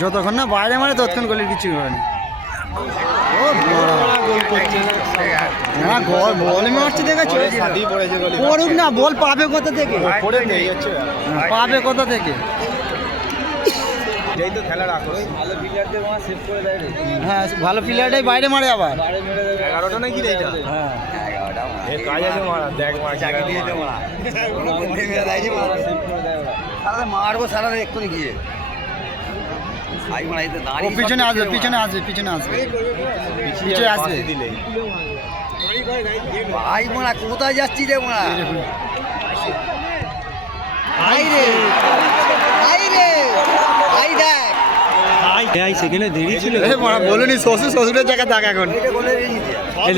যতক্ষণ না বাইরে মারে ততক্ষণ গলির কিছু করে না। বল মারছে দেখে পড়ুক না, বল পাবে কোথা থেকে, পাবে কোথা থেকে? হ্যাঁ ভালো প্লেয়ারটাই বাইরে মারে আবার। 11টা নাকি এইটা? হ্যাঁ কাজ আছে মারা, দেখ মারা চাকি দিয়ে দে মারা, মারবো সারা এক্ষুনি গিয়ে। পিছনে আসবে, পিছনে আসবে, পিছনে আসবে, পিছনে আসবে দিলে ভাই মোড়া কোথায় যাচ্ছি রে মোড়া? আই রে আই রে আই দেখ আই সেখানে দেরি ছিল। বলুনি শ্বশুরের জায়গা থাক এখন।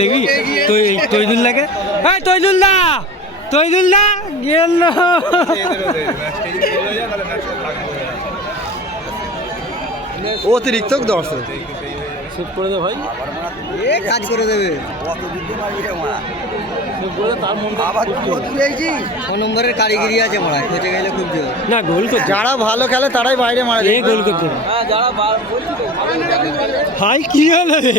দেখবি তৈদুল্লাহকে, হ্যাঁ তৈদুল্লাহ তৈদুল্লাহ গেল। অতিরিক্ত দর্শক সেভ করে দে ভাই, কাজ করে দেবে। নম্বরের কারিগরি আছে মারা, খেতে গেলে খুব না গোল করতে, যারা ভালো খেলে তারাই বাইরে মারে, এই গোল করতে। হাই কি হলো রে?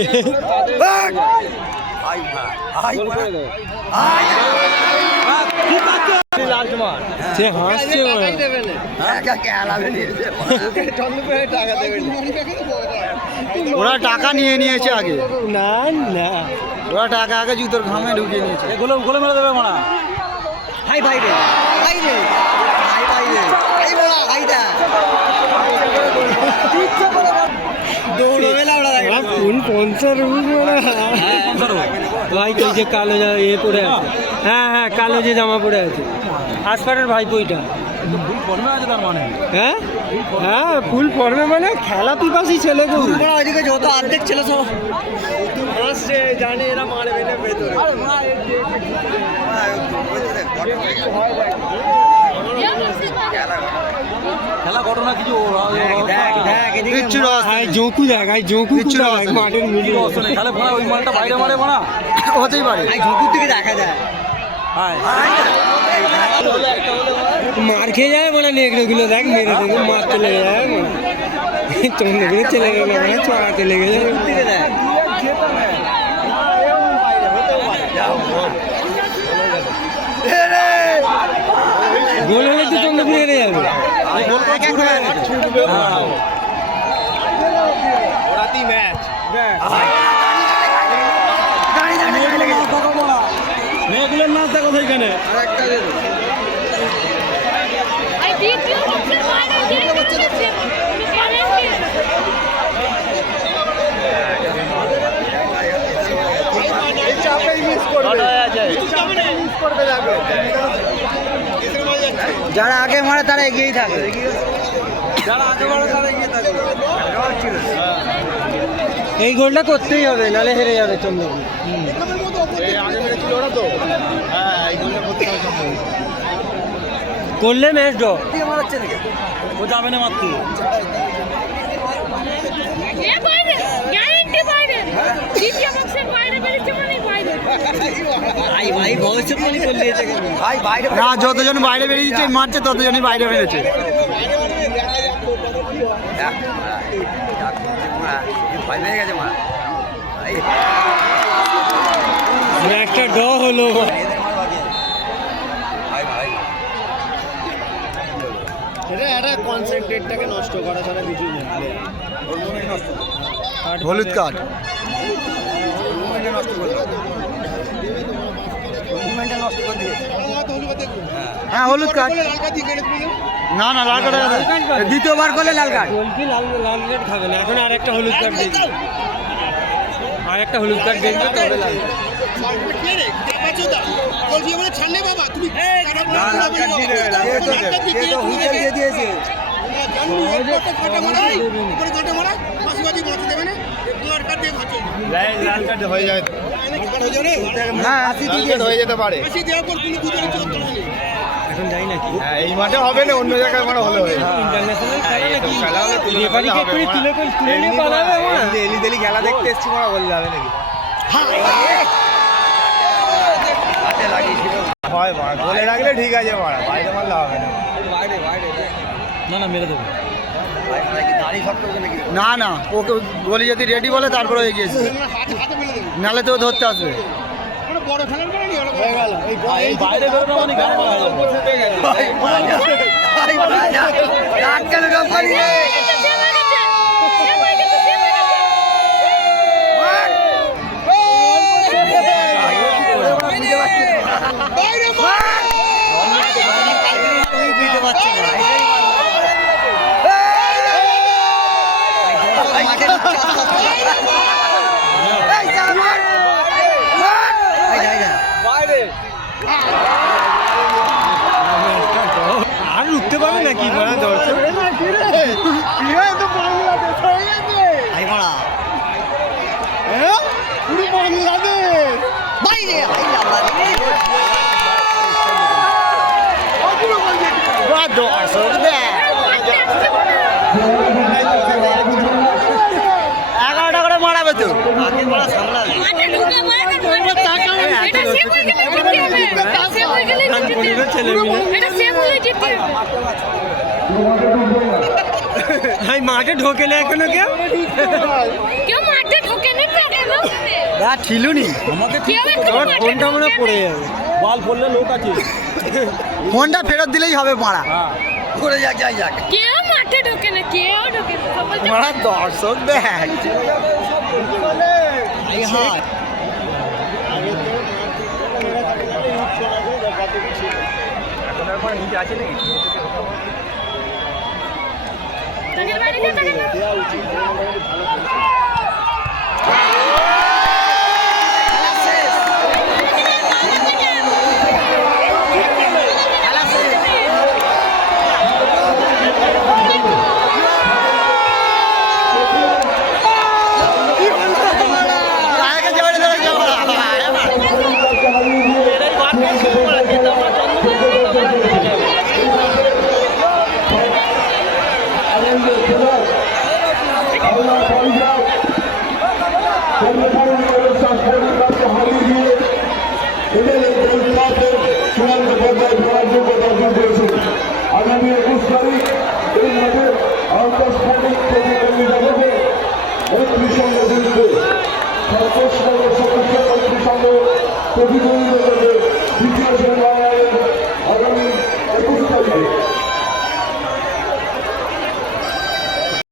সে হাসছে, ওরা টাকা নিয়ে নিয়েছে আগে। না না ওরা টাকা আগে জুতোর ঘামে ঢুকিয়ে নিয়েছে। গোলে মেরে দেবে মারা। হাই ভাই রে হাই রে হাই ভাই রে এই বড়া হাইটা দৌড়বে না ওরা কোন পঞ্চার ভাই তো যে কালো এ পরে আছে, হ্যাঁ হ্যাঁ কালো যে জামা পরে আছে আসপারের ভাই বইটা ফুল ফর্মে আছে তার মানে। হ্যাঁ হ্যাঁ ফুল ফর্মে মানে খেলা পিপাসী ছেলে গো। ওইদিকে যত অর্ধেক ছেলে সব আসছে জানে এরা মারবে না ভেতরে। খেলা ঘটনা কিছু জোঁকু দেখ, জোঁকু মাঠের মিলি তাহলে ওই মালটা বাইরে মারে মারা হতেই পারে। ঝুঁকুর থেকে দেখা যায় মার খেয়ে যায় মানে নেগড়েগুলো দেখ মেরে দেখে মার চলে যায়, চন্দ্রগুলো চলে গেল চড়া চলে গেলে গোল হলে তো চন্দ্রপুর হেরে যাবে। মেয়েগুলোর নাচ দেখো সেইখানে যারা আগে মারে তারা এগিয়েই থাকে, এই গোলটা করতেই হবে নাহলে হেরে যাবে চন্দ্রপুর। করলে ম্যাচ ড্র, ও যাবে না মাত্র। না যতজন বাইরে বেরিয়ে দিচ্ছে মারছে ততজনই বাইরে বেরিয়েছে। একটা ড হলো, কনসেন্ট্রেটটাকে নষ্ট করা ছাড়া কিছু নেই। হলুদ কার্ড হ্যাঁ হলুদ কার্ড না না লাল কার্ড দ্বিতীয়বার করলে লাল কার্ড। গোলকি লাল লাল কার্ড খাবে না, এখন আর একটা হলুদ কার্ড দেখবে, আর একটা হলুদ কার্ড দেখবে তবে লাল লাল কার্ড হয়ে যায়। হ্যাঁ হয়ে যেতে পারে। এখন যাই নাকি হ্যাঁ এই মাঠে হবে না, অন্য জায়গায় মানে হলে হবে। ইন্টারন্যাশনাল খেলা নাকি খেলা হলে তুলে রেফারিকে হবে, একটু তুলে নিয়ে পালাবে ওরা। এলি দেলি খেলা দেখতে এসছি মানে বললে হবে নাকি? হয় মারা গোলে রাখলে ঠিক আছে, মারা বাইরে মারলে হবে না। না না মেরে দেবো। না না, ওকে বলি যদি রেডি বলে তারপরে এগিয়েছে, নাহলে তো ও ধরতে আসবে। আর উঠতে পারবে নাকি বলা দরকার দর্শক দেখ 11টা করে মারাবে তো, আগে মারা সামলাবে। ভাই মাঠে ঢোকে না এখনো কেউ ঠিলুনি আমার ফোনটা মনে হয় পড়ে যাবে, বল পড়লে লোক আছে। ফোনটা ফেরত দিলেই হবে মারা। ঘুরে যাক যাই যাক, কেউ মাঠে ঢোকে না, কেউ ঢোকে না, সবাই তো মারা দর্শক দেখ। তাদের বাড়িতে থাকে না। আগামী 21 তারিখ এই মাঠে আন্তর্জাতিক প্রতিযোগী জগতে মৈত্রী সংঘ বিরুদ্ধে সর্বোচ্চ সদস্য মৈত্রী সংঘ প্রতিযোগী